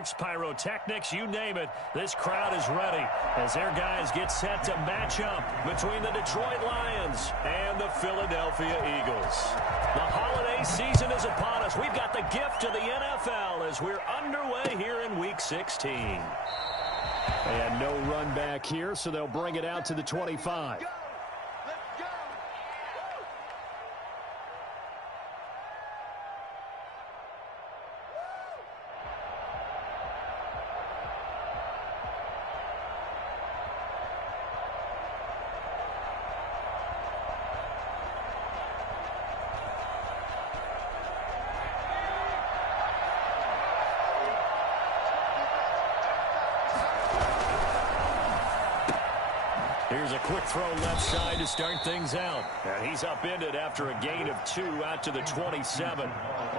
fireworks, pyrotechnics, you name it. This crowd is ready as their guys get set to match up between the Detroit Lions and the Philadelphia Eagles. The holiday season is upon us. We've got the gift of the NFL as we're underway here in Week 16. And no run back here, so they'll bring it out to the 25. Here's a quick throw left side to start things out. And he's upended after a gain of 2 out to the 27.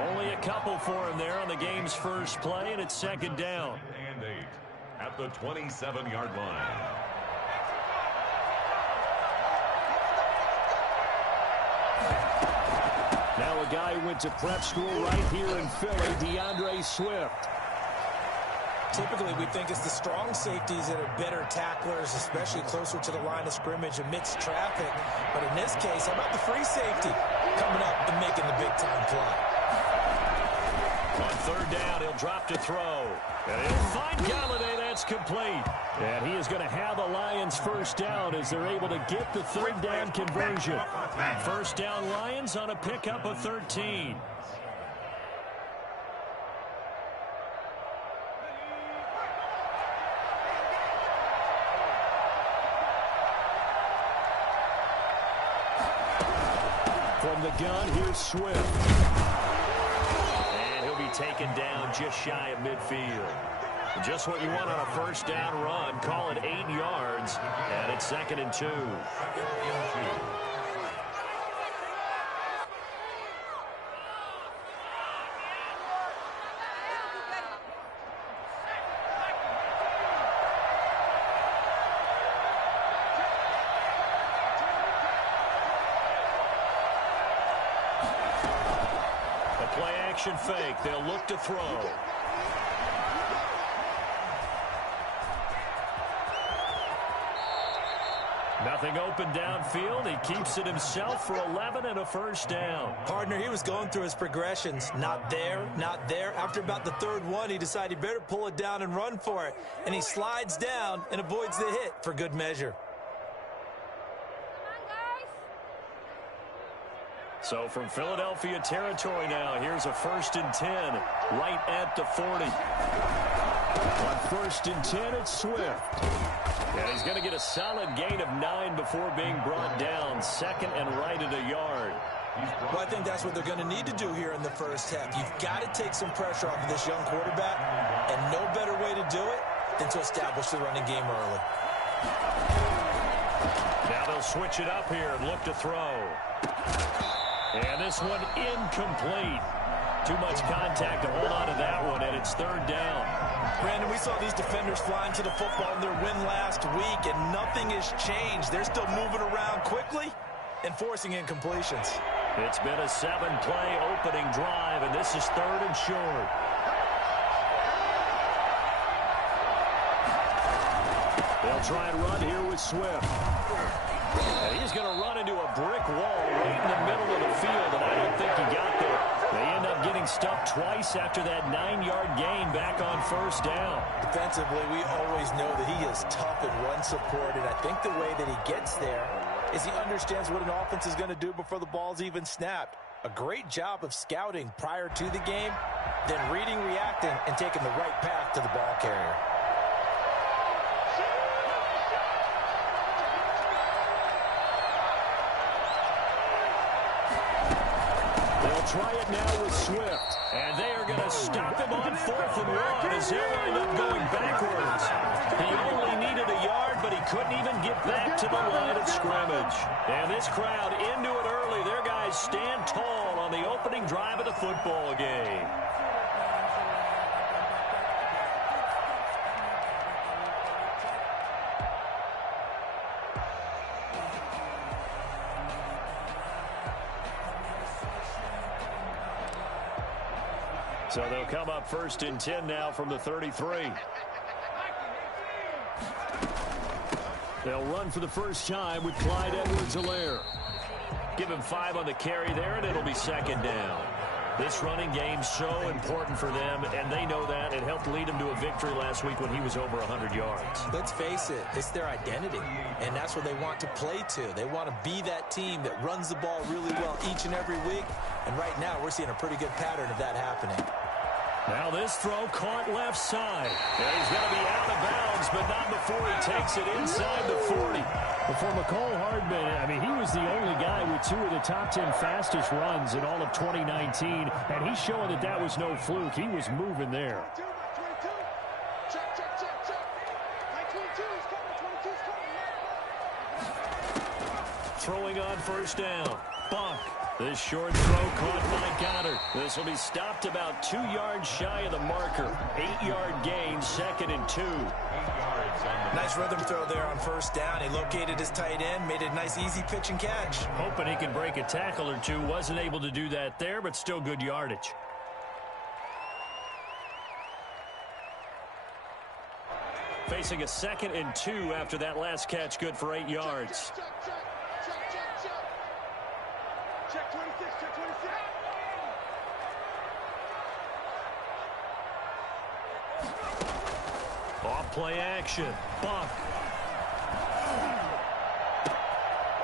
Only a couple for him there on the game's first play, and it's second down. And 8 at the 27-yard line. Now a guy who went to prep school right here in Philly, DeAndre Swift. Typically, we think it's the strong safeties that are better tacklers, especially closer to the line of scrimmage amidst traffic. But in this case, how about the free safety coming up and making the big-time play? On third down, he'll drop to throw. And he'll find Galladay. That's complete. And he is going to have the Lions first down as they're able to get the third down conversion. First down Lions on a pickup of 13. From the gun, here's Swift. And he'll be taken down just shy of midfield. Just what you want on a first down run. Call it 8 yards. And it's 2nd and 2. Action fake. They'll look to throw. Nothing open downfield. He keeps it himself for 11 and a first down. Partner, he was going through his progressions. Not there, not there. After about the third one, he decided he better pull it down and run for it. And he slides down and avoids the hit for good measure. So from Philadelphia territory now, here's a 1st and 10 right at the 40. On 1st and 10, it's Swift. Yeah, he's going to get a solid gain of 9 before being brought down. 2nd and right at a yard. Well, I think that's what they're going to need to do here in the first half. You've got to take some pressure off of this young quarterback, and no better way to do it than to establish the running game early. Now they'll switch it up here and look to throw. And this one incomplete. Too much contact to hold on to that one, and it's 3rd down. Brandon, we saw these defenders flying to the football in their win last week, and nothing has changed. They're still moving around quickly and forcing incompletions. It's been a 7-play opening drive, and this is 3rd and short. They'll try and run here with Swift. And he's going to run into a brick wall right in the middle of the field, and I don't think he got there. They end up getting stuffed twice after that 9-yard gain back on first down. Defensively, we always know that he is tough and run-supported. I think the way that he gets there is he understands what an offense is going to do before the ball's even snapped. A great job of scouting prior to the game, then reading, reacting, and taking the right path to the ball carrier. Try it now with Swift. And they are going to stop him on 4th and 1 as he'll wind up going backwards. He only needed a yard, but he couldn't even get back to the line of scrimmage. And this crowd into it early. Their guys stand tall on the opening drive of the football game. So they'll come up 1st and 10 now from the 33. They'll run for the first time with Clyde Edwards-Helaire. Give him 5 on the carry there, and it'll be 2nd down. This running game's so important for them, and they know that. It helped lead them to a victory last week when he was over 100 yards. Let's face it, it's their identity, and that's what they want to play to. They want to be that team that runs the ball really well each and every week, and right now we're seeing a pretty good pattern of that happening. Now this throw caught left side. And he's going to be out of bounds, but not before he takes it inside the 40. Before McCole Hardman, I mean, he was the only guy with 2 of the top 10 fastest runs in all of 2019, and he's showing that that was no fluke. He was moving there. Throwing on 1st down. Bunk. This short throw caught by Goddard. This will be stopped about 2 yards shy of the marker. 8-yard gain, 2nd and 2. Nice rhythm throw there on 1st down. He located his tight end, made a nice easy pitch and catch. Hoping he can break a tackle or two. Wasn't able to do that there, but still good yardage. Facing a 2nd and 2 after that last catch, good for 8 yards. Check 26, check 26. Off play action. Bunk.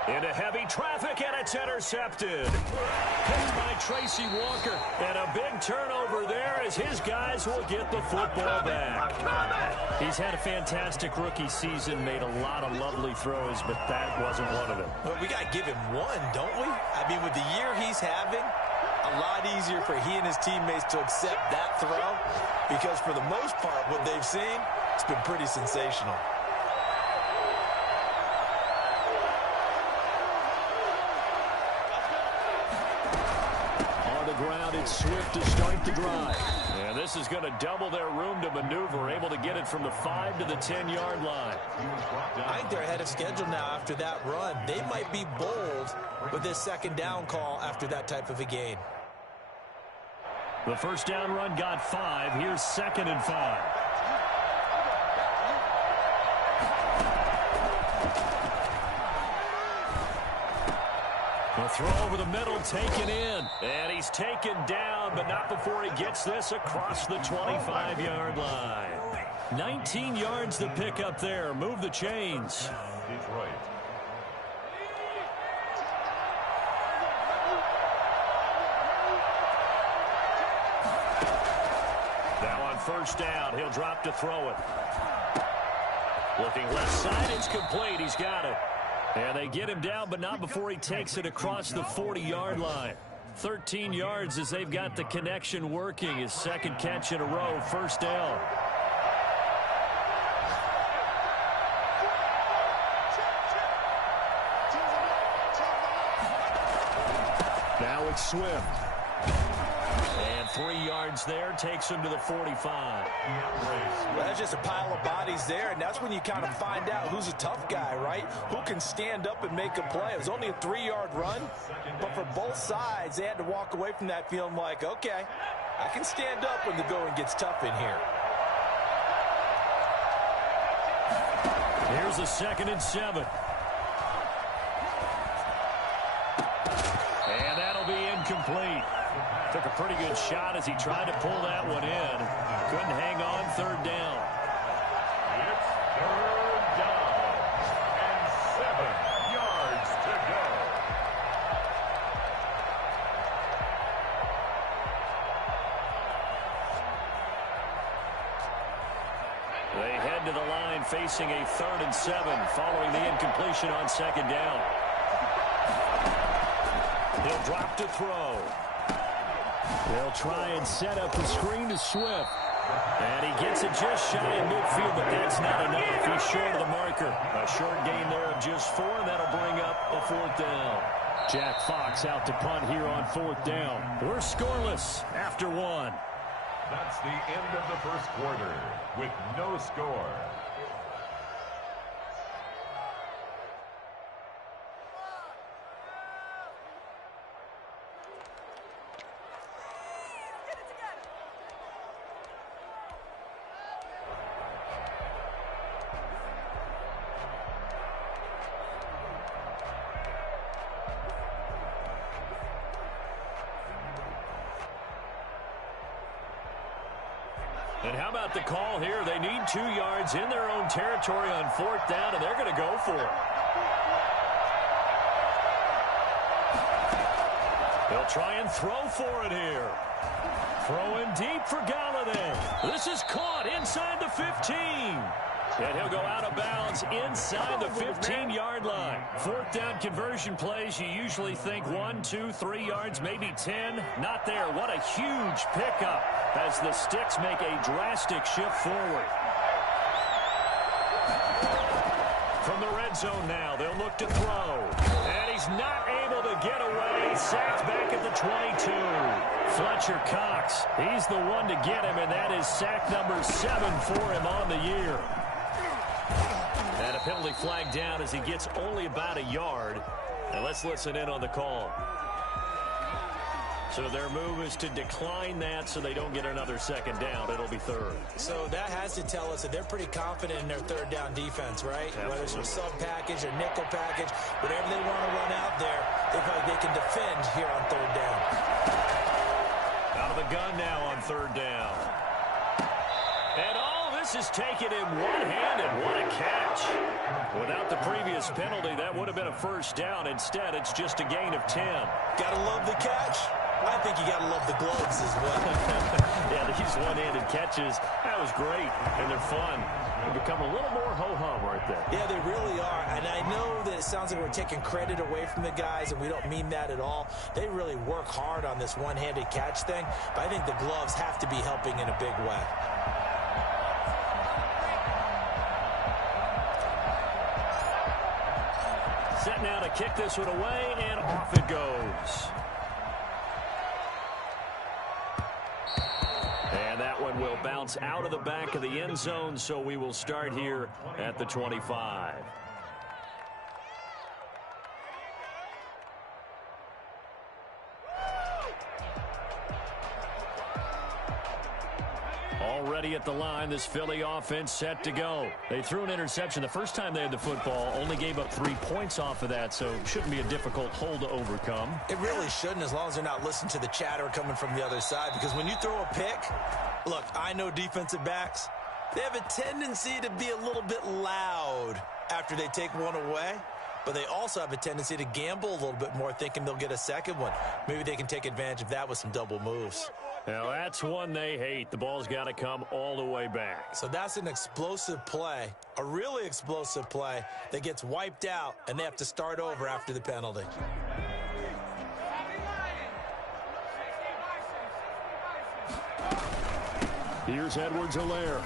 Into heavy traffic, and it's intercepted. Picked by Tracy Walker. And a big turnover there as his guys will get the football back. He's had a fantastic rookie season, made a lot of lovely throws, but that wasn't one of them. Well, we got to give him one, don't we? I mean, with the year he's having, a lot easier for he and his teammates to accept that throw because for the most part, what they've seen, it's been pretty sensational. Ground, it's Swift to start the drive. And this is going to double their room to maneuver, able to get it from the 5 to the 10-yard line. I think they're ahead of schedule now after that run. They might be bold with this 2nd down call after that type of a gain. The 1st down run got 5. Here's 2nd and 5. The throw over the middle taken in. And he's taken down, but not before he gets this across the 25-yard line. 19 yards to pick up there. Move the chains. Detroit. Now on 1st down, he'll drop to throw it. Looking left side, it's complete. He's got it. And they get him down, but not before he takes it across the 40-yard line. 13 yards as they've got the connection working. His 2nd catch in a row, 1st down. Now it's Swift. And 3 yards there takes him to the 45. Well, that's just a pile of bodies there, and that's when you kind of find out who's a tough guy, right? Who can stand up and make a play. It was only a 3-yard run, but for both sides, they had to walk away from that feeling like, okay, I can stand up when the going gets tough in here. Here's a 2nd and 7. And that'll be incomplete. Took a pretty good shot as he tried to pull that one in. Couldn't hang on, 3rd down. It's 3rd down and 7 yards to go. They head to the line facing a 3rd and 7 following the incompletion on 2nd down. He'll drop to throw. They'll try and set up the screen to Swift. And he gets it just shy of midfield, but that's not enough. He's short of the marker. A short gain there of just 4, and that'll bring up a 4th down. Jack Fox out to punt here on 4th down. We're scoreless after 1. That's the end of the first quarter with no score. And how about the call here? They need 2 yards in their own territory on 4th down, and they're going to go for it. They'll try and throw for it here. Throwing deep for Galladay. This is caught inside the 15. And he'll go out of bounds inside the 15-yard line. 4th down conversion plays, you usually think 1, 2, 3 yards, maybe 10. Not there. What a huge pickup as the Sticks make a drastic shift forward. From the red zone now, they'll look to throw. And he's not able to get away. Sacked back at the 22. Fletcher Cox, he's the one to get him, and that is sack number 7 for him on the year. And a penalty flag down as he gets only about a yard. And let's listen in on the call. So their move is to decline that so they don't get another 2nd down. It'll be 3rd. So that has to tell us that they're pretty confident in their 3rd down defense, right? Absolutely. Whether it's a sub package or nickel package, whatever they want to run out there, they feel like they can defend here on 3rd down. Out of the gun now on 3rd down. And all this is taken in one-handed. What a catch. Without the previous penalty, that would have been a 1st down. Instead, it's just a gain of 10. Gotta love the catch. I think you got to love the gloves as well. Yeah, these one-handed catches, that was great, and they're fun. They become a little more ho-hum right there. Yeah, they really are, and I know that it sounds like we're taking credit away from the guys, and we don't mean that at all. They really work hard on this one-handed catch thing, but I think the gloves have to be helping in a big way. Set now to kick this one away, and off it goes. And that one will bounce out of the back of the end zone, so we will start here at the 25. Already at the line, this Philly offense set to go. They threw an interception the first time they had the football, only gave up 3 points off of that, so shouldn't be a difficult hole to overcome. It really shouldn't, as long as they're not listening to the chatter coming from the other side, because when you throw a pick, look, I know defensive backs, they have a tendency to be a little bit loud after they take one away, but they also have a tendency to gamble a little bit more, thinking they'll get a second one. Maybe they can take advantage of that with some double moves. Now, that's one they hate. The ball's got to come all the way back. So that's an explosive play, a really explosive play that gets wiped out, and they have to start over after the penalty. Here's Edwards-Helaire.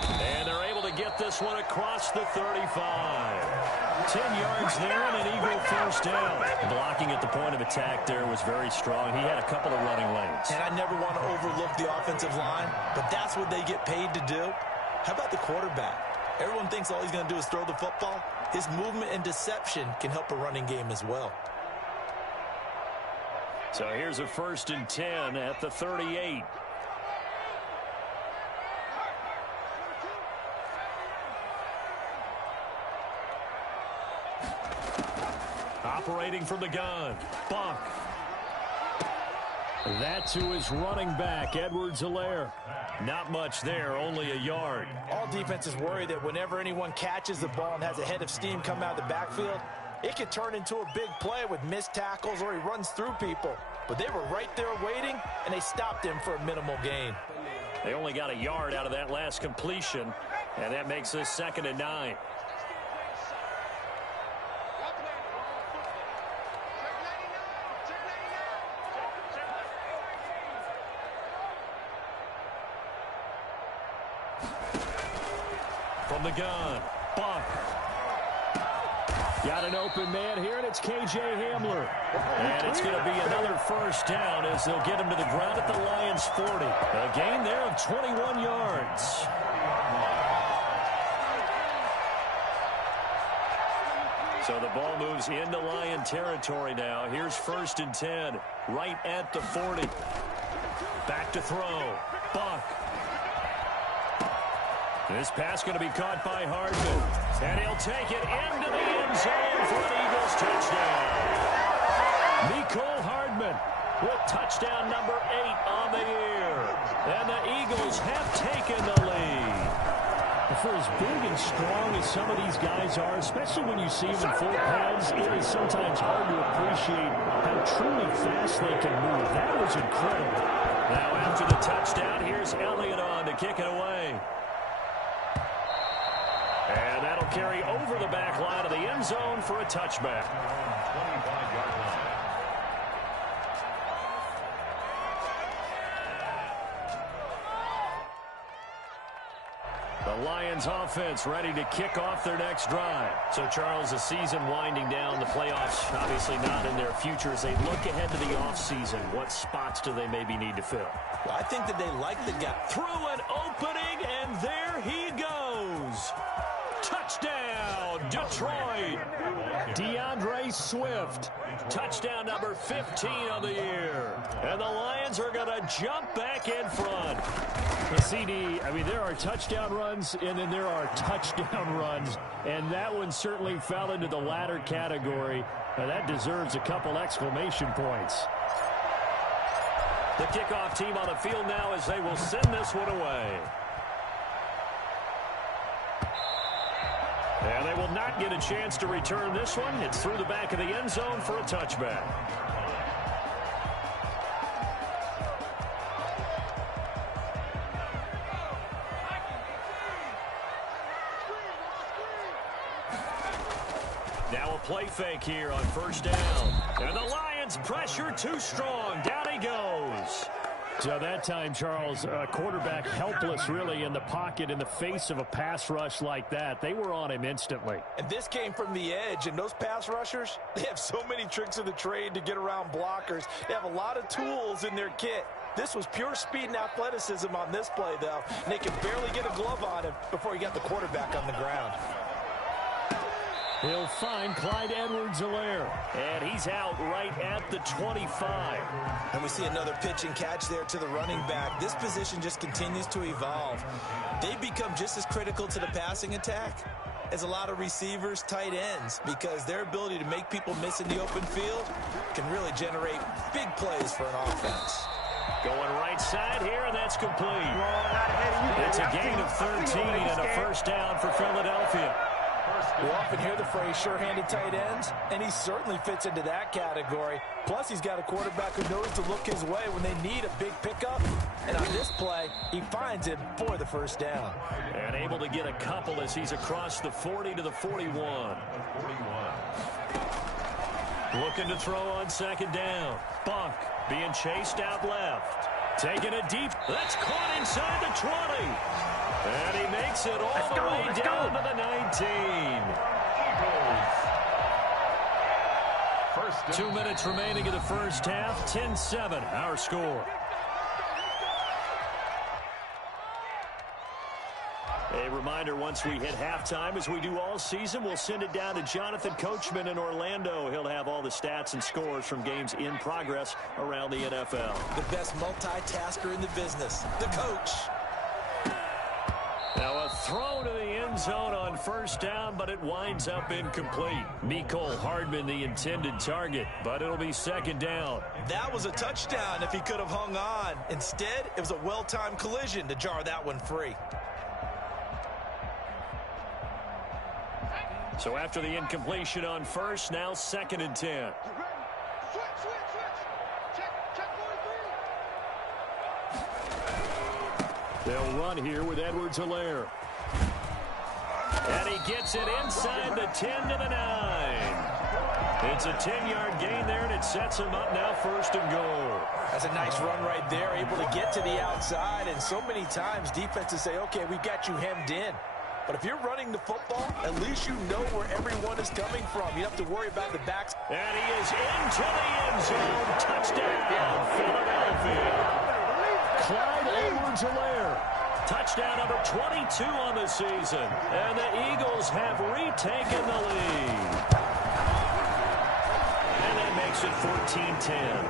And they're able to get this one across the 35. 10 yards there and an Eagle 1st down. Blocking at the point of attack there was very strong. He had a couple of running lanes. And I never want to overlook the offensive line, but that's what they get paid to do. How about the quarterback? Everyone thinks all he's going to do is throw the football. His movement and deception can help a running game as well. So here's a 1st and 10 at the 38. Operating from the gun, Buck. That to his running back, Edwards-Helaire. Not much there, only a yard. All defenses worry that whenever anyone catches the ball and has a head of steam come out of the backfield, it could turn into a big play with missed tackles or he runs through people. But they were right there waiting, and they stopped him for a minimal gain. They only got a yard out of that last completion, and that makes this 2nd and 9. From the gun, Buck. Got an open man here, and it's K.J. Hamler. And it's going to be another 1st down as they'll get him to the ground at the Lions' 40. A gain there of 21 yards. So the ball moves into Lion territory now. Here's 1st and 10, right at the 40. Back to throw, Buck. This pass going to be caught by Hardman. And he'll take it into the end zone for an Eagles touchdown. Mecole Hardman. with touchdown number 8 on the year. And the Eagles have taken the lead. For as big and strong as some of these guys are, especially when you see them in full pads, it is sometimes hard to appreciate how truly fast they can move. That was incredible. Now after the touchdown, here's Elliott on to kick it away. And that'll carry over the back line of the end zone for a touchback. 25-yard line. The Lions offense ready to kick off their next drive. So, Charles, the season winding down, the playoffs obviously not in their future. As they look ahead to the offseason, what spots do they maybe need to fill? Well, I think that they like the guy. Through an opening, and there he goes. Touchdown, Detroit. DeAndre Swift. Touchdown number 15 on the year. And the Lions are going to jump back in front. The CD, I mean, there are touchdown runs, and then there are touchdown runs. And that one certainly fell into the latter category. Now, that deserves a couple exclamation points. The kickoff team on the field now as they will send this one away. And they will not get a chance to return this one. It's through the back of the end zone for a touchback. Now a play fake here on first down. And the Lions pressure too strong. Down he goes. So that time, Charles, quarterback helpless really in the pocket in the face of a pass rush like that. They were on him instantly. And this came from the edge, and those pass rushers, they have so many tricks of the trade to get around blockers. They have a lot of tools in their kit. This was pure speed and athleticism on this play, though. And they could barely get a glove on him before he got the quarterback on the ground. He'll find Clyde Edwards-Helaire. And he's out right at the 25. And we see another pitch and catch there to the running back. This position just continues to evolve. They become just as critical to the passing attack as a lot of receivers, tight ends, because their ability to make people miss in the open field can really generate big plays for an offense. Going right side here, and that's complete. It's a gain of 13 and a first down for Philadelphia. We often hear the phrase sure-handed tight ends, and he certainly fits into that category. Plus, he's got a quarterback who knows to look his way when they need a big pickup. And on this play, he finds him for the first down. And able to get a couple as he's across the 40 to the 41. Looking to throw on second down. Bunk being chased out left. Taking it deep. That's caught inside the 20. And he makes it all the way down to the 19. 2 minutes remaining in the first half. 10-7, our score. A reminder, once we hit halftime, as we do all season, we'll send it down to Jonathan Coachman in Orlando. He'll have all the stats and scores from games in progress around the NFL. The best multitasker in the business, the coach. Now a throw to the end zone on first down, but it winds up incomplete. Mecole Hardman the intended target, but it'll be second down. That was a touchdown if he could have hung on. Instead, it was a well-timed collision to jar that one free. So after the incompletion on first, now second and 10. They'll run here with Edwards-Helaire. And he gets it inside the 10 to the 9. It's a 10-yard gain there, and it sets him up now first and goal. That's a nice run right there, able to get to the outside. And so many times defenses say, okay, we got you hemmed in. But if you're running the football, at least you know where everyone is coming from. You don't have to worry about the backs. And he is into the end zone. Touchdown, Philadelphia. Clyde Edwards-Helaire. Touchdown number 22 on the season. And the Eagles have retaken the lead. And that makes it 14-10.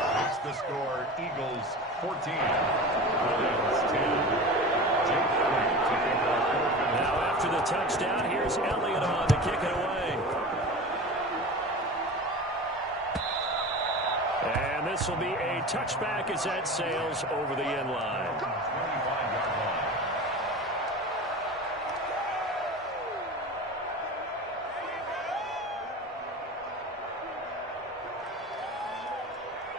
That's the score. Eagles 14. Lions 10. Now after the touchdown, here's Elliott on to kick it away. this will be a touchback as that sails over the end line. 25-yard line.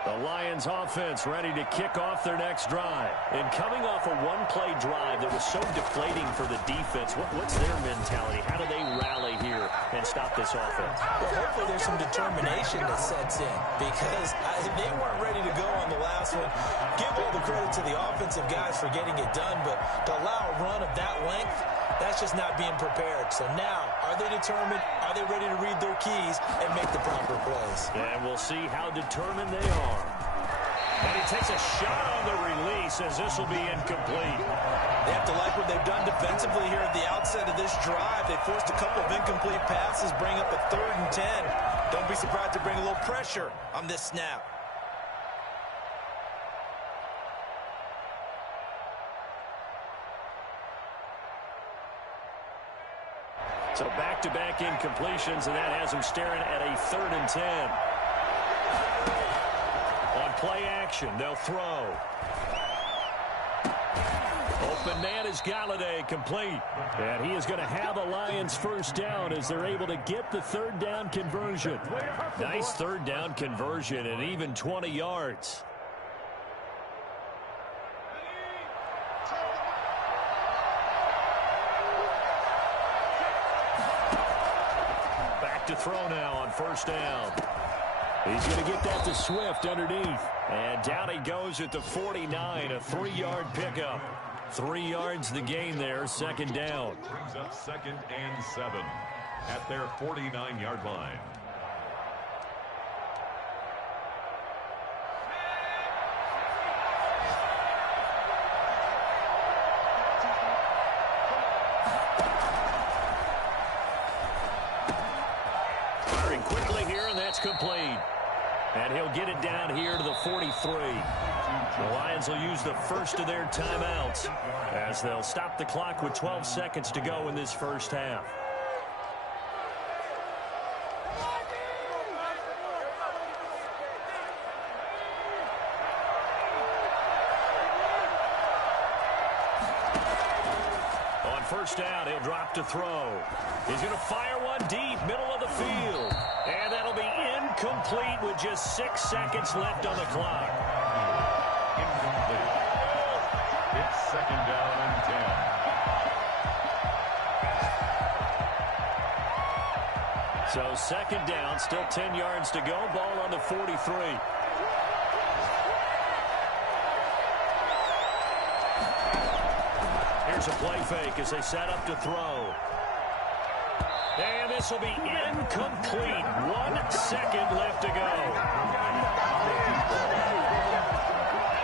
The Lions offense ready to kick off their next drive. And coming off a one-play drive that was so deflating for the defense, what's their mentality? How do they rally here and stop this offense? Well, hopefully there's some determination that sets in because they weren't ready to go on the last one. Give all the credit to the offensive guys for getting it done, but to allow a run of that length, that's just not being prepared. So now, are they determined? Are they ready to read their keys and make the proper plays? And we'll see how determined they are. And he takes a shot on the release as this will be incomplete. They have to like what they've done defensively here at the outset of this drive. They forced a couple of incomplete passes, bring up a 3rd and 10. Don't be surprised to bring a little pressure on this snap. So back-to-back incompletions, and that has him staring at a 3rd and 10. On play action, they'll throw. Open man is Galladay, complete. And he is going to have the Lions first down as they're able to get the 3rd down conversion. Nice 3rd down conversion and even 20 yards. To throw now on 1st down. He's going to get that to Swift underneath. And down he goes at the 49, a 3-yard pickup. 3 yards the gain there, 2nd down. Brings up 2nd and 7 at their 49-yard line. Complete. And he'll get it down here to the 43. The Lions will use the first of their timeouts as they'll stop the clock with 12 seconds to go in this first half. On 1st down, he'll drop to throw. He's going to fire one deep, middle of the field. And that'll be incomplete with just 6 seconds left on the clock. Incomplete. It's 2nd down and 10. So 2nd down, still 10 yards to go. Ball on the 43. Here's a play fake as they set up to throw. And this will be incomplete. 1 second left to go.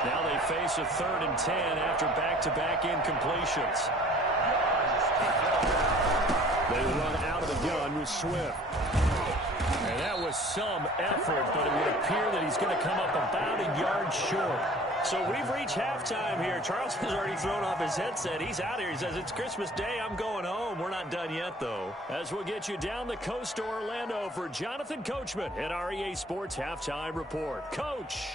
Now they face a 3rd and 10 after back-to-back incompletions. They run out of the gun with Swift. And that was some effort, but it would appear that he's going to come up about a yard short. So we've reached halftime here. Charles has already thrown off his headset. He's out here. He says, it's Christmas Day. I'm going home. We're not done yet, though. As we'll get you down the coast to Orlando for Jonathan Coachman at our EA Sports Halftime Report. Coach.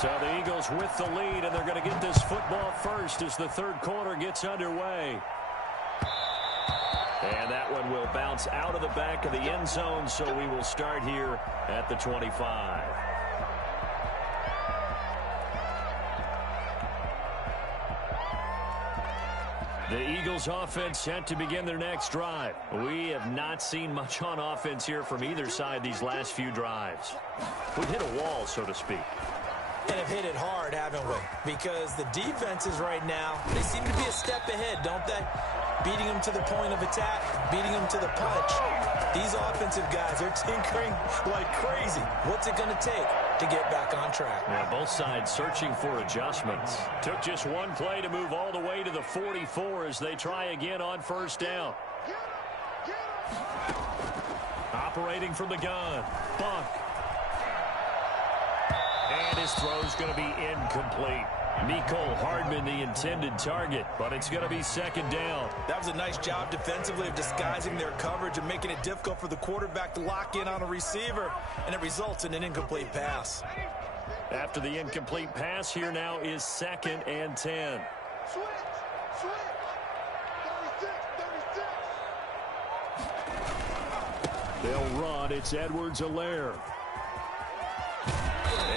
So the Eagles with the lead, and they're going to get this football first as the 3rd quarter gets underway. And that one will bounce out of the back of the end zone, so we will start here at the 25. The Eagles offense set to begin their next drive. We have not seen much on offense here from either side these last few drives. We've hit a wall, so to speak. And have hit it hard, haven't we? Because the defenses right now, they seem to be a step ahead, don't they? Beating them to the point of attack, beating them to the punch. These offensive guys, they're tinkering like crazy. What's it going to take to get back on track? Yeah, both sides searching for adjustments. Took just one play to move all the way to the 44 as they try again on 1st down. Operating from the gun. Bunk. And his throw is going to be incomplete. Mecole Hardman the intended target, but it's going to be second down. That was a nice job defensively of disguising their coverage and making it difficult for the quarterback to lock in on a receiver, and it results in an incomplete pass. After the incomplete pass, here now is 2nd and 10. Switch. 36. They'll run. It's Edwards-Helaire.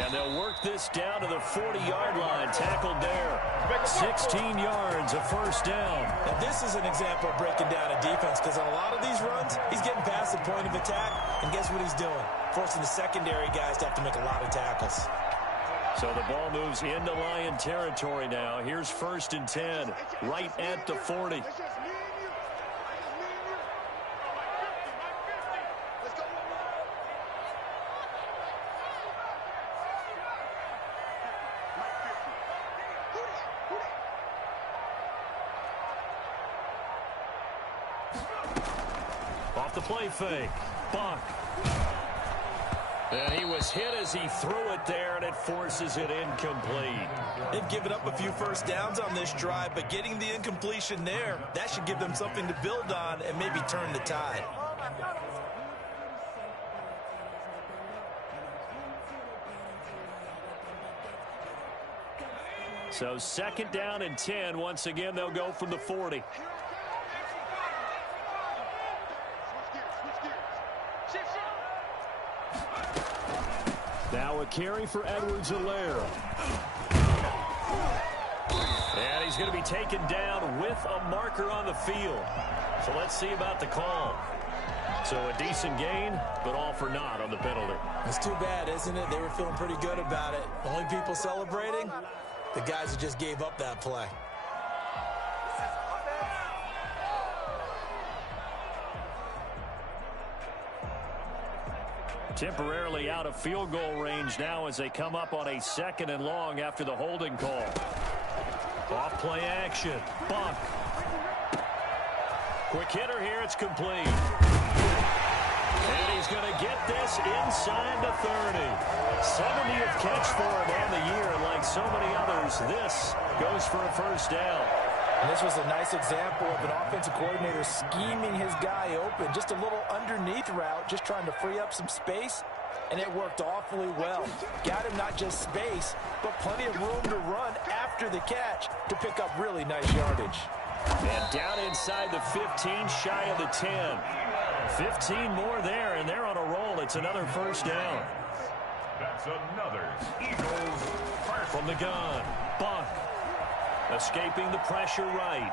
And they'll work this down to the 40-yard line. Tackled there. 16 yards, a first down. Now, this is an example of breaking down a defense, because on a lot of these runs, he's getting past the point of attack, and guess what he's doing? Forcing the secondary guys to have to make a lot of tackles. So the ball moves into Lion territory now. Here's 1st and 10, right at the 40. That's just me and you. Let's go. Off the play fake. Buck. And he was hit as he threw it there, and it forces it incomplete. They've given up a few first downs on this drive, but getting the incompletion there, that should give them something to build on and maybe turn the tide. So 2nd down and 10. Once again, they'll go from the 40. Now a carry for Edwards-Helaire. And he's going to be taken down with a marker on the field. So let's see about the call. So a decent gain, but all for naught on the penalty. It's too bad, isn't it? They were feeling pretty good about it. Only people celebrating, the guys who just gave up that play. Temporarily out of field goal range now as they come up on a 2nd and long after the holding call. Off play action. Buck. Quick hitter here. It's complete. And he's going to get this inside the 30. 70th catch for him on the year. Like so many others, this goes for a first down. And this was a nice example of an offensive coordinator scheming his guy open. Just a little underneath route, just trying to free up some space, and it worked awfully well. Got him not just space, but plenty of room to run after the catch to pick up really nice yardage. And down inside the 15, shy of the 10. 15 more there, and they're on a roll. It's another first down. That's another Eagles first. From the gun, Buck. Escaping the pressure right.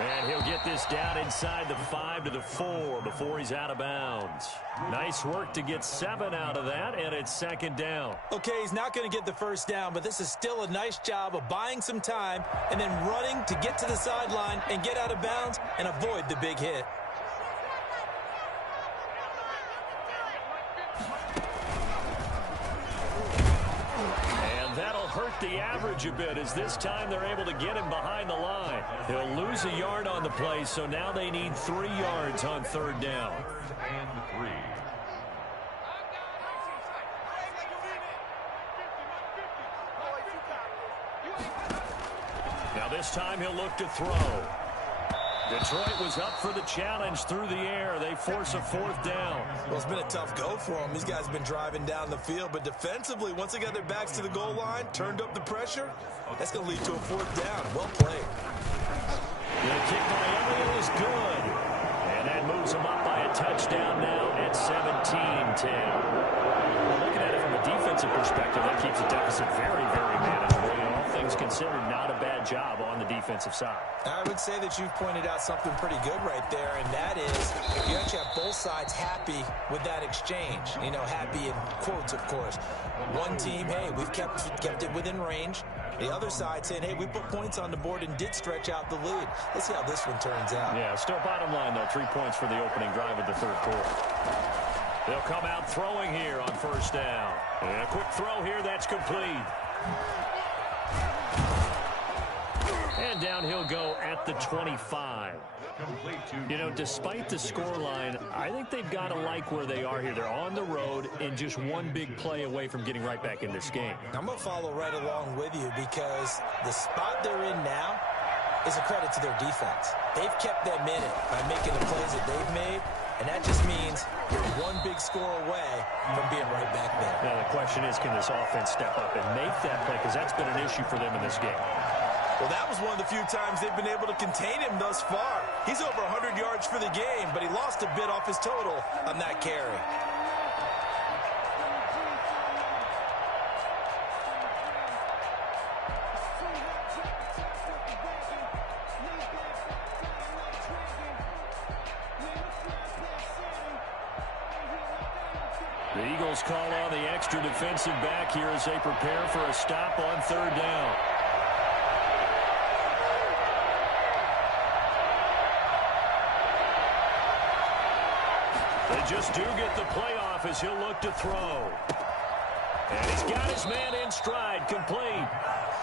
And he'll get this down inside the 5 to the 4 before he's out of bounds. Nice work to get 7 out of that, and it's 2nd down. Okay, he's not going to get the first down, but this is still a nice job of buying some time and then running to get to the sideline and get out of bounds and avoid the big hit. Hurt the average a bit as this time they're able to get him behind the line. He'll lose a yard on the play, so now they need 3 yards on 3rd down. 3rd and 3. Now this time he'll look to throw. Detroit was up for the challenge through the air. They force a 4th down. Well, it's been a tough go for them. These guys have been driving down the field, but defensively, once they got their backs to the goal line, turned up the pressure, that's going to lead to a 4th down. Well played. The kick by Elliott is good. And that moves them up by a touchdown now at 17-10. Looking at it from a defensive perspective, that keeps the deficit very, very manageable. All things considered, not a bad job on the defensive side. I would say that you've pointed out something pretty good right there, and that is you actually have both sides happy with that exchange. You know, happy in quotes, of course. One team, hey, we've kept it within range. The other side saying, hey, we put points on the board and did stretch out the lead. Let's see how this one turns out. Yeah, still bottom line, though. 3 points for the opening drive of the 3rd quarter. They'll come out throwing here on 1st down. And a quick throw here, that's complete. And down he'll go at the 25. You know, despite the scoreline, I think they've got to like where they are here. They're on the road and just one big play away from getting right back in this game. I'm going to follow right along with you because the spot they're in now is a credit to their defense. They've kept them in it by making the plays that they've made, and that just means you're one big score away from being right back there. Now, the question is, can this offense step up and make that play? Because that's been an issue for them in this game. Well, that was one of the few times they've been able to contain him thus far. He's over 100 yards for the game, but he lost a bit off his total on that carry. The Eagles call on the extra defensive back here as they prepare for a stop on third down. They just do get the playoff as he'll look to throw. And he's got his man in stride, complete.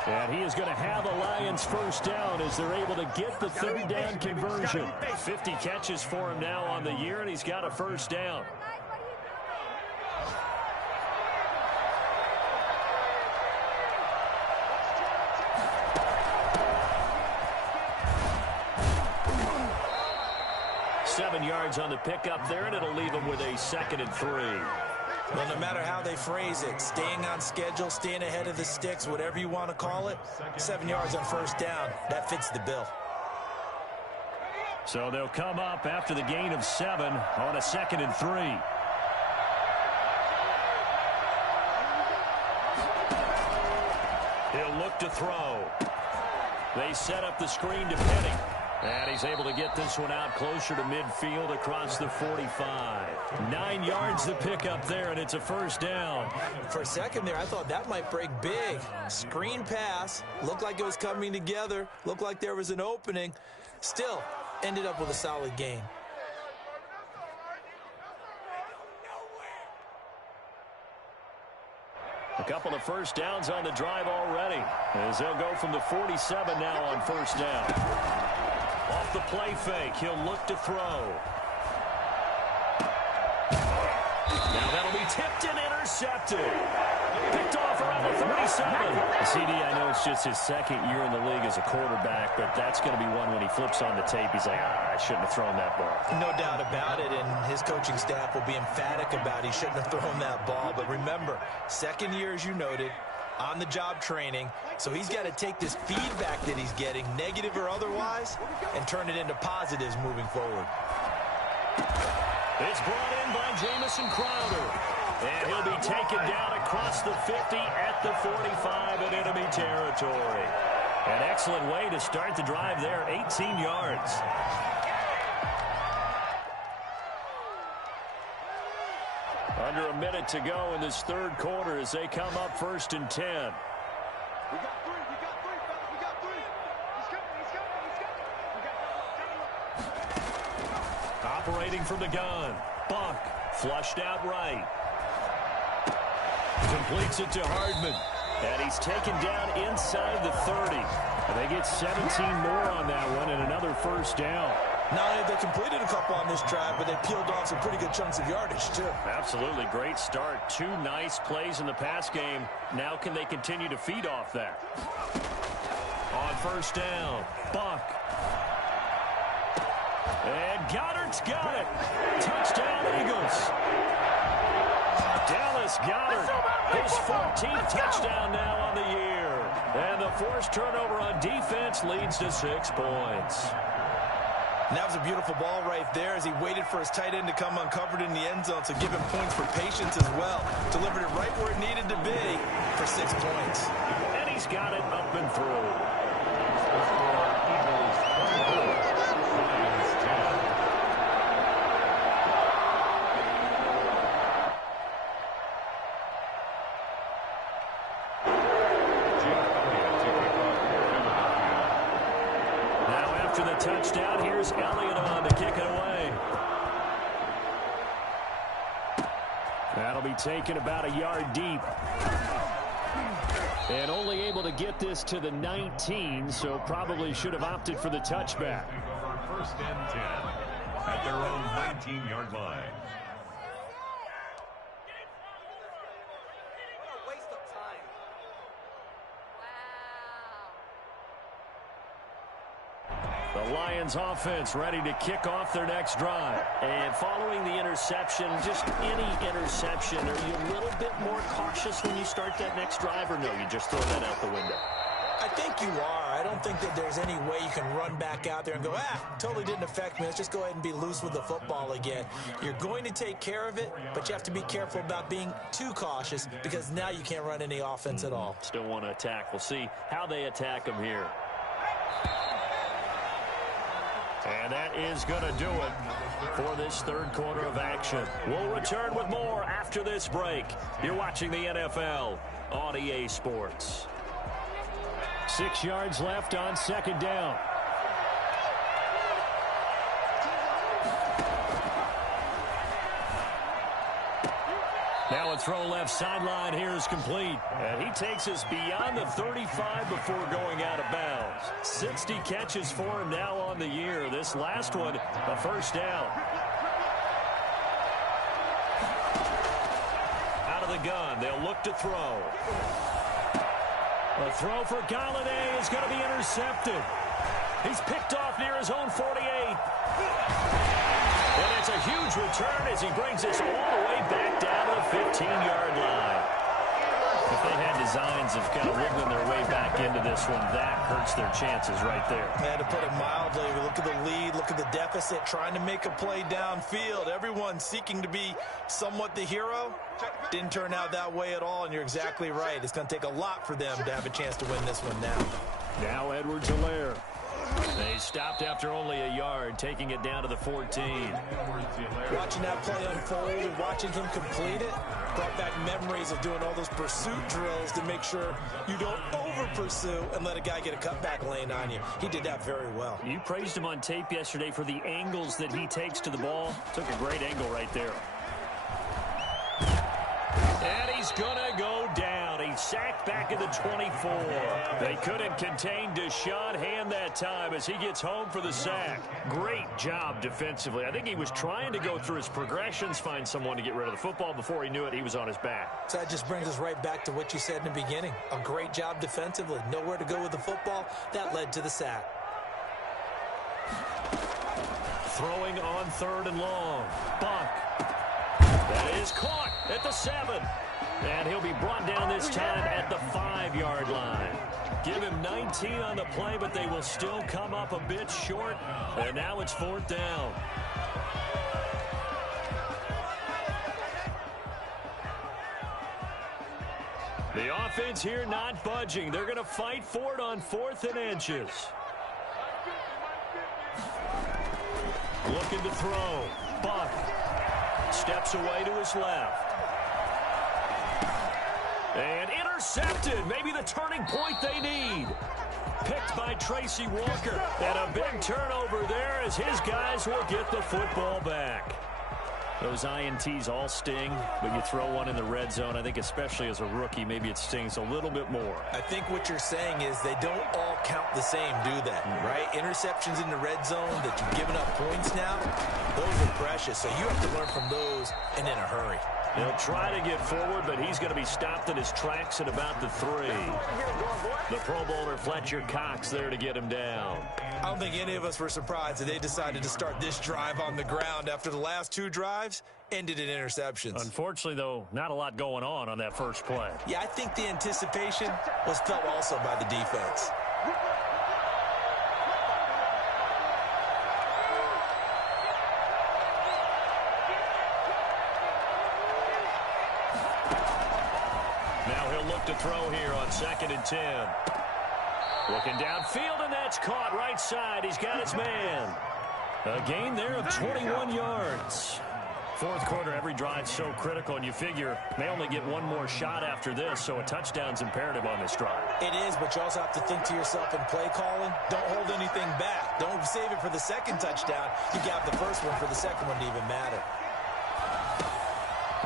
And he is going to have a Lions first down as they're able to get the third down conversion. 50 catches for him now on the year, and he's got a first down. Yards on the pickup there, and it'll leave him with a 2nd and 3. Well, no matter how they phrase it, staying on schedule, staying ahead of the sticks, whatever you want to call it, 7 yards on first down, that fits the bill. So they'll come up after the gain of 7 on a 2nd and 3. He'll look to throw. They set up the screen to Penny. And he's able to get this one out closer to midfield across the 45. 9 yards to pick up there, and it's a first down. For a second there, I thought that might break big. Screen pass. Looked like it was coming together. Looked like there was an opening. Still, ended up with a solid gain. A couple of first downs on the drive already, as they'll go from the 47 now on first down. Off the play fake, he'll look to throw. Now that'll be tipped and intercepted. Picked off around the 37. CD, I know it's just his 2nd year in the league as a quarterback, but that's going to be one when he flips on the tape, he's like, I shouldn't have thrown that ball. No doubt about it, and his coaching staff will be emphatic about he shouldn't have thrown that ball. But remember, 2nd year, as you noted, on-the-job training, so he's got to take this feedback that he's getting, negative or otherwise, and turn it into positives moving forward. It's brought in by Jamison Crowder, and he'll be taken down across the 50 at the 45 in enemy territory. An excellent way to start the drive there, 18 yards. Under a minute to go in this third quarter as they come up 1st and 10. We got 3, fellas, we got 3. He's coming. Operating from the gun. Buck flushed out right. Completes it to Hardman. And he's taken down inside the 30. And they get 17 more on that one and another first down. Not only have they completed a couple on this drive, but they peeled off some pretty good chunks of yardage, too. Absolutely. Great start. 2 nice plays in the pass game. Now can they continue to feed off that? On first down, Buck. And Goddard's got it. Touchdown, Eagles. Dallas Goedert, his 14th touchdown now on the year. And the forced turnover on defense leads to 6 points. And that was a beautiful ball right there as he waited for his tight end to come uncovered in the end zone, so give him points for patience as well. Delivered it right where it needed to be for 6 points. And he's got it up and through. Touchdown. Here's Elliott on to kick it away. That'll be taken about a yard deep. And only able to get this to the 19, so probably should have opted for the touchback. First and 10 at their own 19-yard line. The Lions offense ready to kick off their next drive. And following the interception, just any interception, are you a little bit more cautious when you start that next drive, or no, you just throw that out the window? I think you are. I don't think that there's any way you can run back out there and go, totally didn't affect me. Let's just go ahead and be loose with the football again. You're going to take care of it, but you have to be careful about being too cautious because now you can't run any offense at all. Still want to attack. We'll see how they attack them here. And that is going to do it for this third quarter of action. We'll return with more after this break. You're watching the NFL on EA Sports. 6 yards left on second down. Now a throw left sideline here is complete. And he takes us beyond the 35 before going out of bounds. 60 catches for him now on the year. This last one, a first down. Out of the gun, they'll look to throw. A throw for Galladay is going to be intercepted. He's picked off near his own 48. And it's a huge return as he brings us all the way back down to the 15-yard line. If they had designs of kind of wiggling their way back into this one, that hurts their chances right there. Man, to put it mildly, look at the lead, look at the deficit, trying to make a play downfield. Everyone seeking to be somewhat the hero. Didn't turn out that way at all, and you're exactly right. It's going to take a lot for them to have a chance to win this one now. Now Edwards-Helaire. They stopped after only a yard, taking it down to the 14. Watching that play unfold and watching him complete it brought back memories of doing all those pursuit drills to make sure you don't over-pursue and let a guy get a cutback lane on you. He did that very well. You praised him on tape yesterday for the angles that he takes to the ball. Took a great angle right there. And he's going to go down. He's sacked back at the 24. They couldn't contain Deshaun Hand that time as he gets home for the sack. Great job defensively. I think he was trying to go through his progressions, find someone to get rid of the football. Before he knew it, he was on his back. So that just brings us right back to what you said in the beginning. A great job defensively. Nowhere to go with the football. That led to the sack. Throwing on third and long. Buck. That is caught at the 7. And he'll be brought down this time at the 5-yard line. Give him 19 on the play, but they will still come up a bit short. And now it's 4th down. The offense here not budging. They're going to fight for it on 4th and inches. Looking to throw. Buck steps away to his left. And intercepted. Maybe the turning point they need. Picked by Tracy Walker. And a big turnover there as his guys will get the football back. Those INTs all sting, but you throw one in the red zone, I think especially as a rookie, maybe it stings a little bit more. I think what you're saying is they don't all count the same, do they? Right? Interceptions in the red zone that you've given up points now, those are precious. So you have to learn from those and in a hurry. He'll try to get forward, but he's going to be stopped in his tracks at about the 3. The Pro Bowler Fletcher Cox there to get him down. I don't think any of us were surprised that they decided to start this drive on the ground after the last 2 drives ended in interceptions. Unfortunately, though, not a lot going on that first play. Yeah, I think the anticipation was felt also by the defense. Now he'll look to throw here on 2nd and 10. Looking downfield, and that's caught right side. He's got his man. A gain there of 21 yards. Fourth quarter, every drive's so critical, and you figure may only get one more shot after this, so a touchdown's imperative on this drive. It is, but you also have to think to yourself in play calling, don't hold anything back. Don't save it for the second touchdown. You got the first one for the second one to even matter.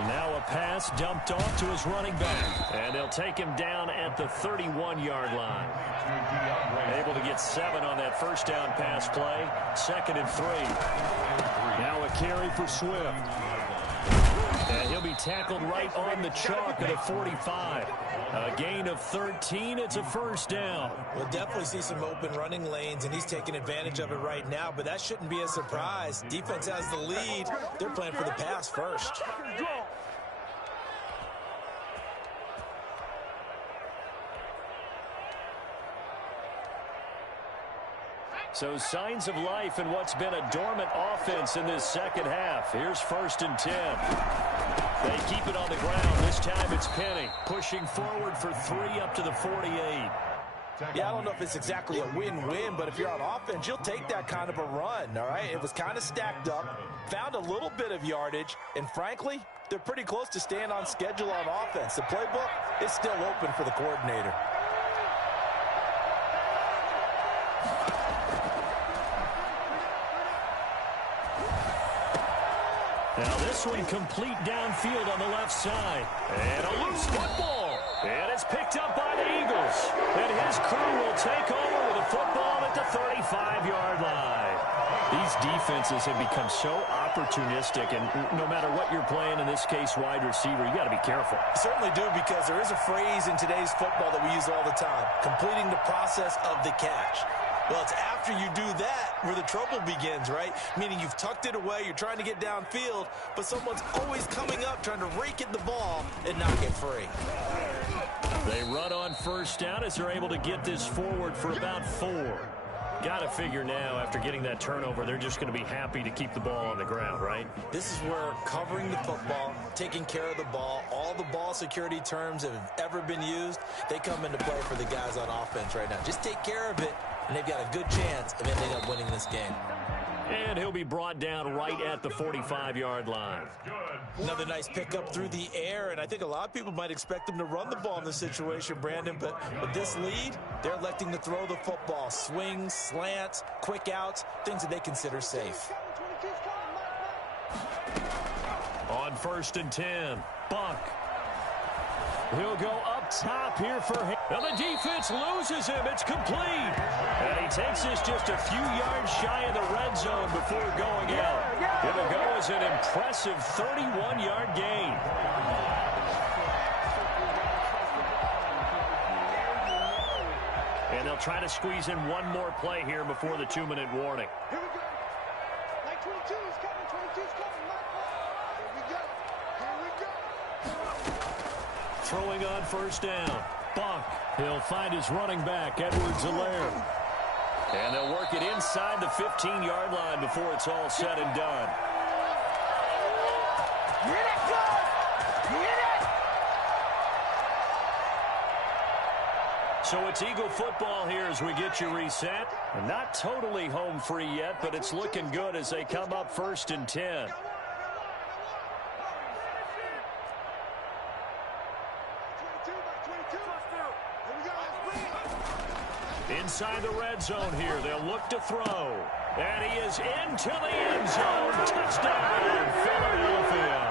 Now a pass dumped off to his running back. And they'll take him down at the 31-yard line. Able to get 7 on that first down pass play. 2nd and 3. Now a carry for Swift. And he'll be tackled right on the chalk at a 45. A gain of 13. It's a first down. We'll definitely see some open running lanes, and he's taking advantage of it right now, but that shouldn't be a surprise. Defense has the lead. They're playing for the pass first. So signs of life in what's been a dormant offense in this second half. Here's 1st and 10. They keep it on the ground. This time it's Penny pushing forward for 3 up to the 48. Yeah, I don't know if it's exactly a win-win, but if you're on offense, you'll take that kind of a run, all right? It was kind of stacked up, found a little bit of yardage, and frankly, they're pretty close to staying on schedule on offense. The playbook is still open for the coordinator. Now this one complete downfield on the left side. And a loose football. And it's picked up by the Eagles. And his crew will take over with a football at the 35-yard line. These defenses have become so opportunistic, and no matter what you're playing, in this case wide receiver, you got to be careful. Certainly do, because there is a phrase in today's football that we use all the time: completing the process of the catch. Well, it's after you do that where the trouble begins, right? Meaning you've tucked it away, you're trying to get downfield, but someone's always coming up trying to rake at the ball and knock it free. They run on first down as they're able to get this forward for about 4. Got to figure now, after getting that turnover, they're just going to be happy to keep the ball on the ground, right? This is where covering the football, taking care of the ball, all the ball security terms that have ever been used, they come into play for the guys on offense right now. Just take care of it, and they've got a good chance of ending up winning this game. And he'll be brought down right at the 45-yard line. Another nice pickup through the air, and I think a lot of people might expect them to run the ball in this situation, Brandon, but with this lead, they're electing to throw the football. Swings, slants, quick outs, things that they consider safe. On 1st and 10, Bunk. He'll go up top here for him. And the defense loses him. It's complete. And he takes this just a few yards shy of the red zone before going out. It'll go as an impressive 31-yard gain. And they'll try to squeeze in one more play here before the 2-minute warning. Here we go. Like 22 is coming. 22 is coming. Here we go. Here we go. Throwing on first down. Bunk. He'll find his running back, Edwards-Helaire. And they'll work it inside the 15-yard line before it's all said and done. Get it, go! Get it! So it's Eagle football here as we get you reset. Not totally home free yet, but it's looking good as they come up 1st and 10. Inside the red zone here, they'll look to throw. And he is into the end zone. Touchdown, Philadelphia.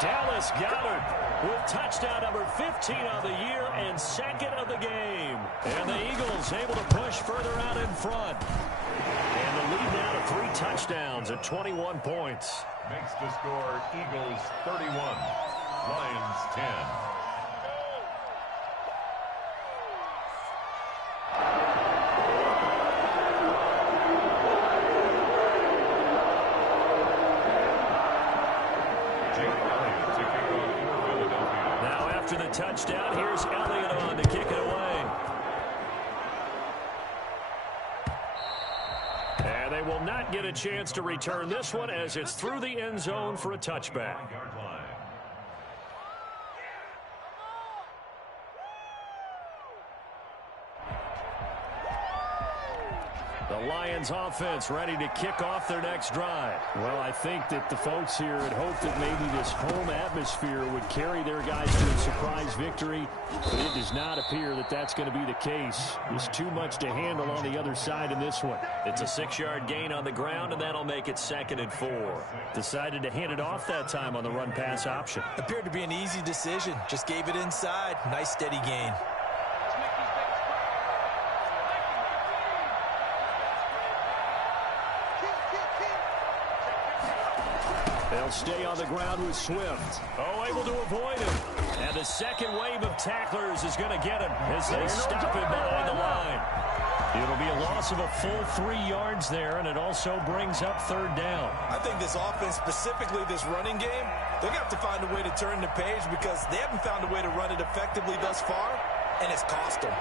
Dallas Goedert with touchdown number 15 of the year and 2nd of the game. And the Eagles able to push further out in front. And the lead now to 3 touchdowns at 21 points. Makes the score Eagles 31, Lions 10. After the touchdown, here's Elliott on to kick it away. And they will not get a chance to return this one as it's through the end zone for a touchback. The Lions offense ready to kick off their next drive. Well, I think that the folks here had hoped that maybe this home atmosphere would carry their guys to a surprise victory, but it does not appear that that's going to be the case. There's too much to handle on the other side in this one. It's a 6-yard gain on the ground, and that'll make it 2nd and 4. Decided to hand it off that time on the run-pass option. Appeared to be an easy decision. Just gave it inside. Nice steady gain. They'll stay on the ground with Swift. Oh, able to avoid him. And the second wave of tacklers is going to get him as they stop him behind the line. It'll be a loss of a full 3 yards there, and it also brings up 3rd down. I think this offense, specifically this running game, they're going to have to find a way to turn the page because they haven't found a way to run it effectively thus far, and it's cost them.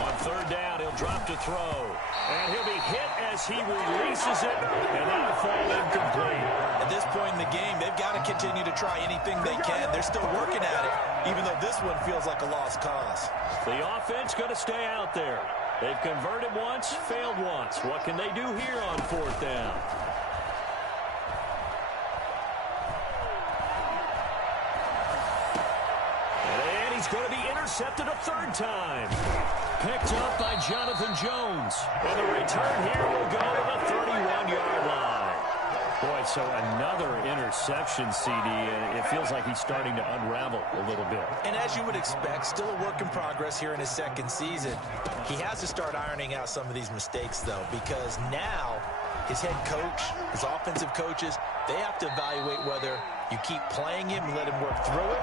On 3rd down, he'll drop to throw. And he'll be hit as he releases it, and that'll fall incomplete. At this point in the game, they've got to continue to try anything they can. They're still working at it, even though this one feels like a lost cause. The offense going to stay out there. They've converted once, failed once. What can they do here on 4th down? And he's going to be intercepted a 3rd time. Picked up by Jonathan Jones. And the return here will go to the 31-yard line. Boy, so another interception, CD, and it feels like he's starting to unravel a little bit. And as you would expect, still a work in progress here in his 2nd season. He has to start ironing out some of these mistakes, though, because now his head coach, his offensive coaches, they have to evaluate whether you keep playing him and let him work through it,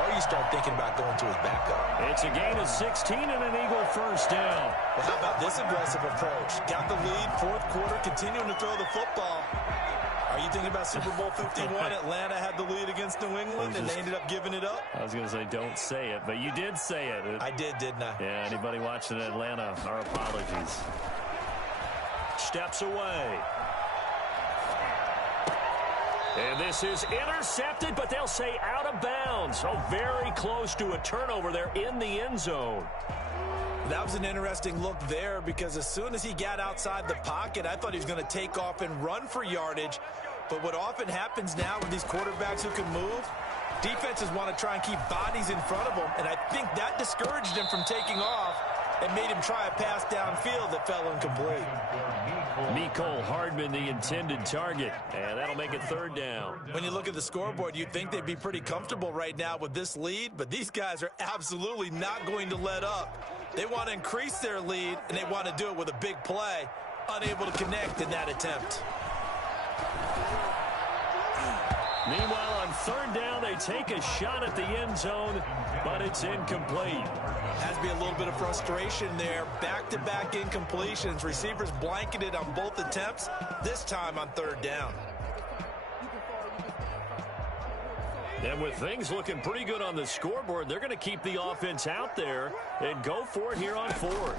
or you start thinking about going to his backup. It's a gain of 16 and an Eagle 1st down. Well, how about this aggressive approach? Got the lead, 4th quarter, continuing to throw the football. Are you thinking about Super Bowl 51? Atlanta had the lead against New England, and they ended up giving it up? I was going to say, don't say it, but you did say it. I did, didn't I? Yeah, anybody watching Atlanta, our apologies. Steps away. And this is intercepted, but they'll say out of bounds. So very close to a turnover there in the end zone. That was an interesting look there because as soon as he got outside the pocket, I thought he was going to take off and run for yardage. But what often happens now with these quarterbacks who can move, defenses want to try and keep bodies in front of them, and I think that discouraged him from taking off and made him try a pass downfield that fell incomplete. Mecole Hardman, the intended target, and that'll make it 3rd down. When you look at the scoreboard, you'd think they'd be pretty comfortable right now with this lead, but these guys are absolutely not going to let up. They want to increase their lead, and they want to do it with a big play, unable to connect in that attempt. Meanwhile, on 3rd down, they take a shot at the end zone, but it's incomplete. Has to be a little bit of frustration there. Back-to-back incompletions. Receivers blanketed on both attempts, this time on 3rd down. And with things looking pretty good on the scoreboard, they're going to keep the offense out there and go for it here on 4th.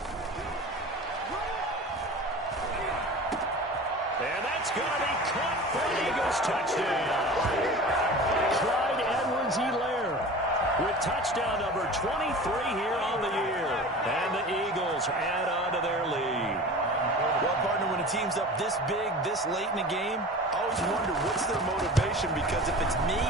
And that's going to be caught for an Eagles touchdown. Clyde Edwards-Helaire with touchdown number 23 here on the year. And the Eagles add on to their lead. Well, partner, when a team's up this big, this late in the game, I always wonder what's their motivation, because if it's me,